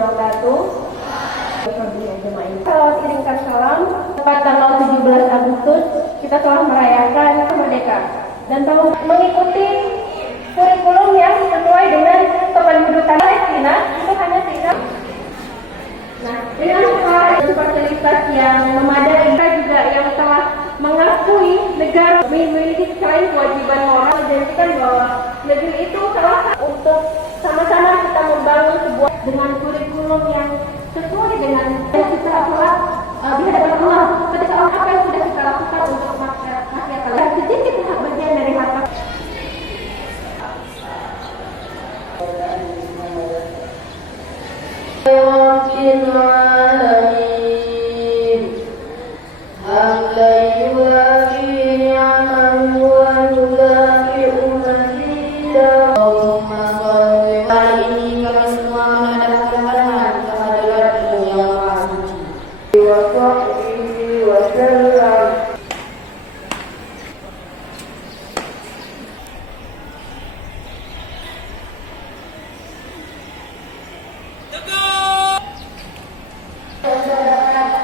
wabarakatuh. Salam kirimkan salam. Tepat tanggal 17 Agustus kita telah merayakan kemerdekaan dan telah mengikuti kurikulum yang sesuai dengan kependudukan Palestina. Itu hanya tinggal. Nah, dengan fasilitas yang memadai, kita juga yang telah mengakui negara memiliki selain kewajiban moral, menjadikan bahwa negeri itu telah untuk sama-sama kita membangun sebuah dengan kurikulum yang sesuai dengan yang kita telah di hadapan Allah. Ketika apa yang sudah kita lakukan untuk